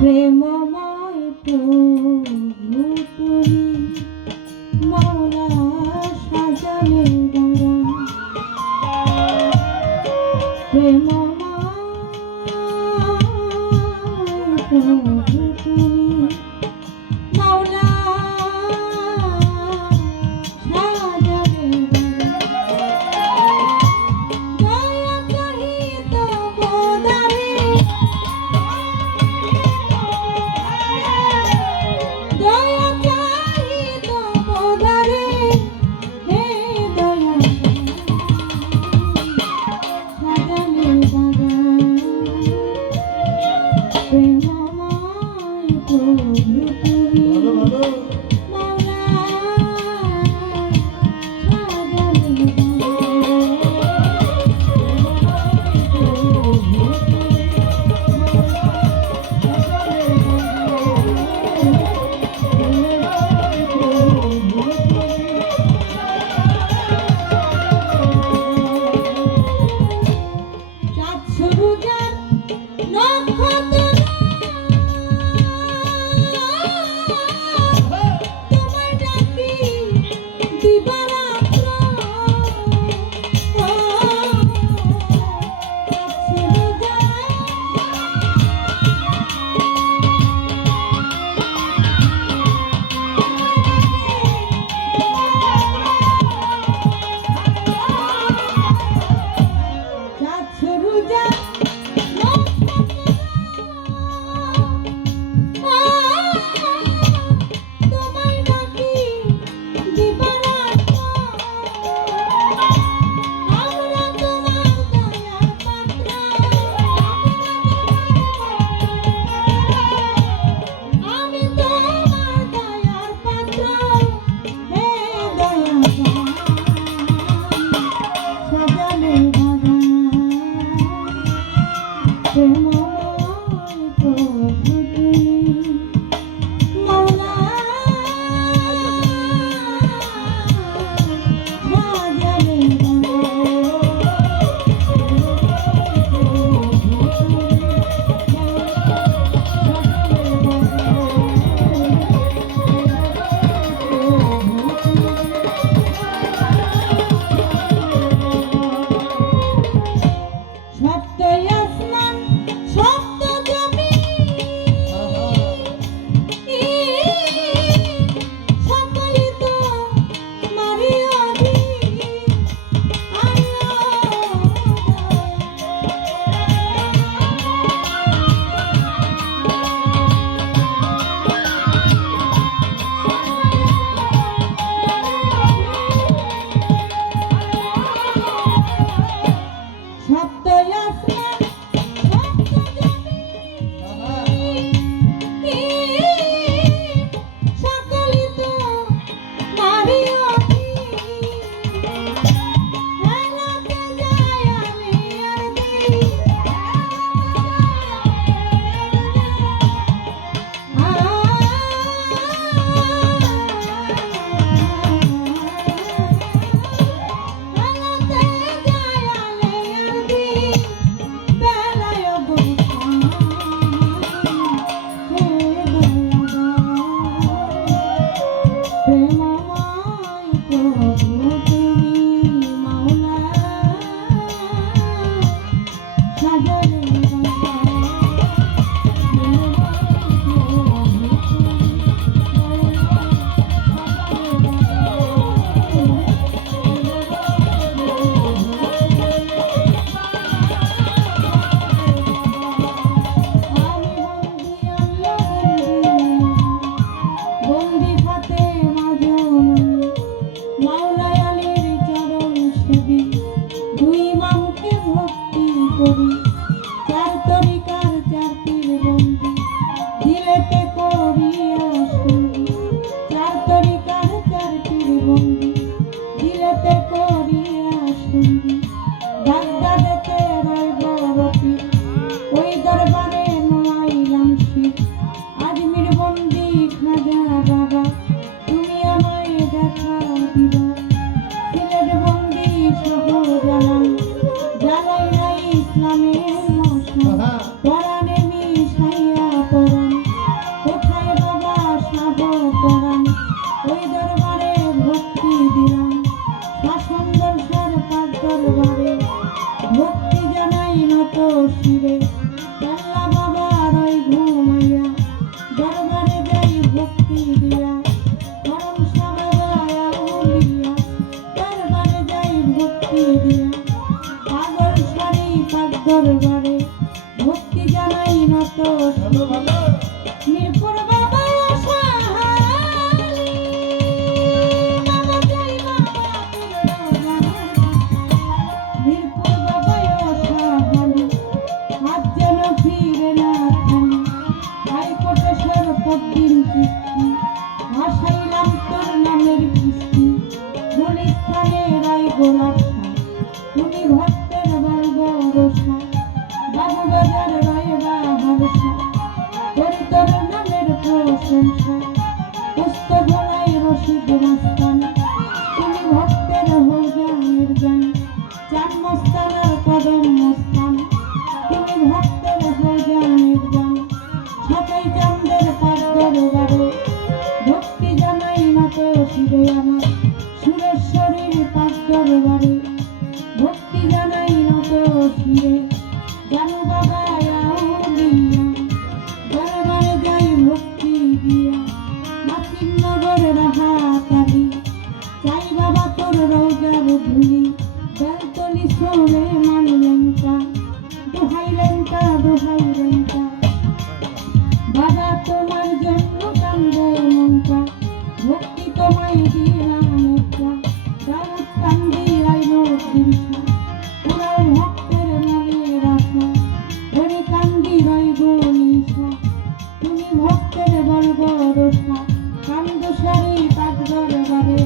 প্রেমময় প্রভু তুমি মাওলা সাজানে গড়া প্রেমময় প্রভু তুমি মাওলা সাজানে গড়া দয়া কহিত বোদারে সপ্ত আসমান ভালো ভালো মিরপুর বাবা সাহালি বাবা যাই বাবা মিরপুর বাবা সাহালি আজ যেন ফিরে না খালি হাইকোর্টে সরপতির কিস্তি ভাসাইলাম তোর নামের কিস্তি গুলিস্তানে রায় গোলাপ তুমি ভক্তের বল ভরসা বাবু বাজার রায় ভরসা করি তোর নামের প্রশংসা পুস্তক ভোলাই রশিদ মাস্তান তুমি ভক্তের হৌজানের গান চান মস্তানার কদম মস্তান তুমি ভক্তের হৌজানের গান সবাই চান্দের পার দরবারে ভক্তি জানাই না তো শিরে আমার সুরেশ্বরীর পাক দরবারে ভক্তি জানাই না তো শিরে জানো বাবা আউলিয়া দরবারে যাই ভক্তি দিয়া মাসিমনগর রাহাতালি চাই বাবা তোর রোজার ধুলি বেলতলি সোলে মানলেনকা দোহাই লেনকা বাবা তোমার জন্য কান্দে মনটা ভক্তি তোমায় দিলাম একটা দাউদ কান্দি আইনুদ্দিন শাহ পুরাও ভক্তের মনে রাখা ধরে কান্দি রইবনিশা তুমি ভক্তের বল ভরসা কান্দসারি পাক দরবারে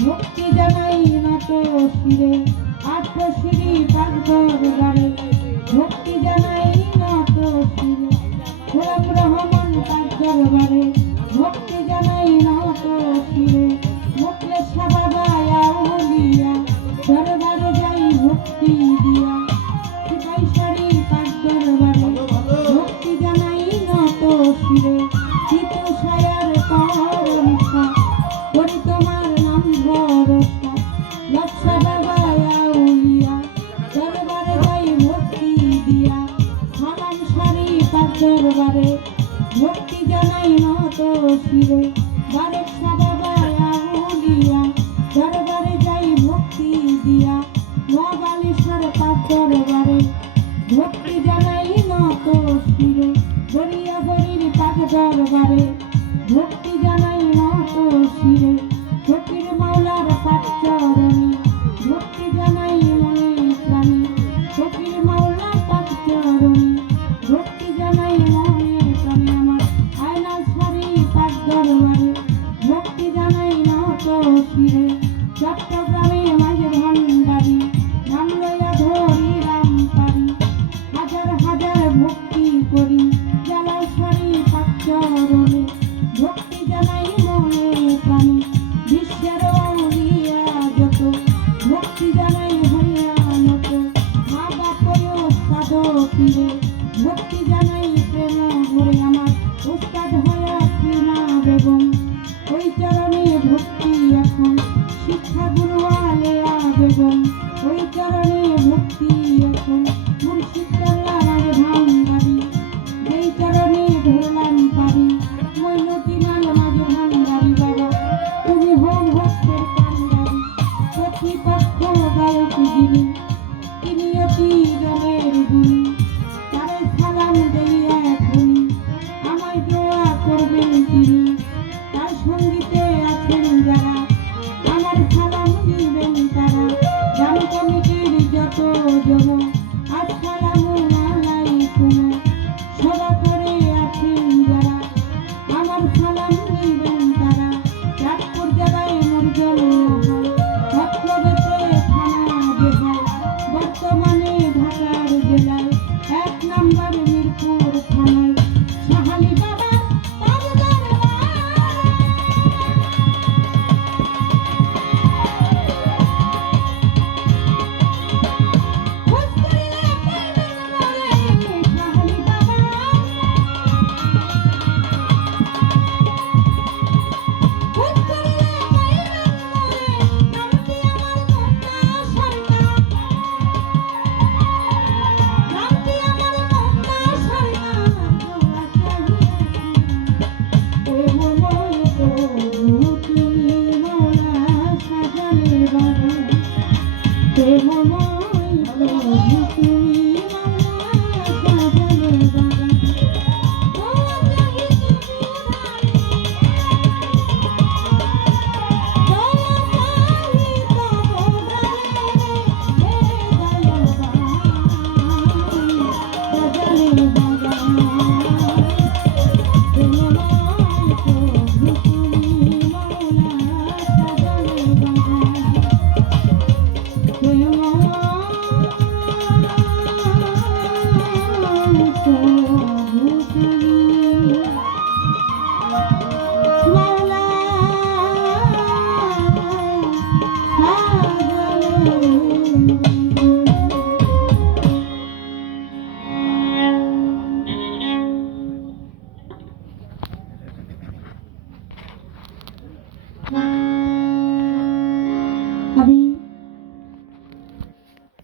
ভক্তি জানাই না তো শিরে আত্মশ্রী পাক দরবারে ভক্তি জানাই না তো শিরে গোলাম রহমান পাক দরবারে ভক্তি জানাই না তো শিরে মুখলেশ বাবা আউলিয়া দরবারে যাই ভক্তি দিয়া সিপাইশারি পাক দরবারে ভক্তি জানাই না তো শিরে তিতু সায়ার করমসা করি তোমার নাম ভরসা লক্ষা বাবা আউলিয়া দরবারে যাই ভক্তি দিয়া সালাম সারি পাক দরবারে ভক্তি জানাই না তো শিরে বারেকশা বাবা আউলিয়া দরবারে যাই ভক্তি দিয়া নবালিশ্বর পাক দরবারে ভক্তি জানাই না তো শিরে গড়িয়া গড়ির পাক দরবারে ভক্তি জানাই না তো শিরে ফকির মাওলার পাক চরণে ভক্তি জানাই মনে প্রাণে ফকির মাওলার পাক চরণে ভক্তি জানাই মনে প্রাণে আমার আয়নাল সারি পাক দরবারে ভক্তি জানাই না তো শিরে চট্টগ্রামে মাঝে ভান্ডারি নাম লইয়া ধরি রাম পারি হাজার হাজার ভক্তি করি জালাল সারি পাক চরণে ভক্তি জানাই মনে প্রাণে বিশ্বের আউলিয়া যত ভক্তি জানাই হইয়া নত মা বাপয় উস্তাদ পীরে ভক্তি জানাই প্রেম ভরে আমার উস্তাদ হয়া প্রেমা বেগম ওই চরণে ভক্তি এখন শিক্ষা গুরু আলেয়া বেগম ওই চরণে ভক্তি এখন মুর্শিদ রায় ভান্ডারি মাওলা আমি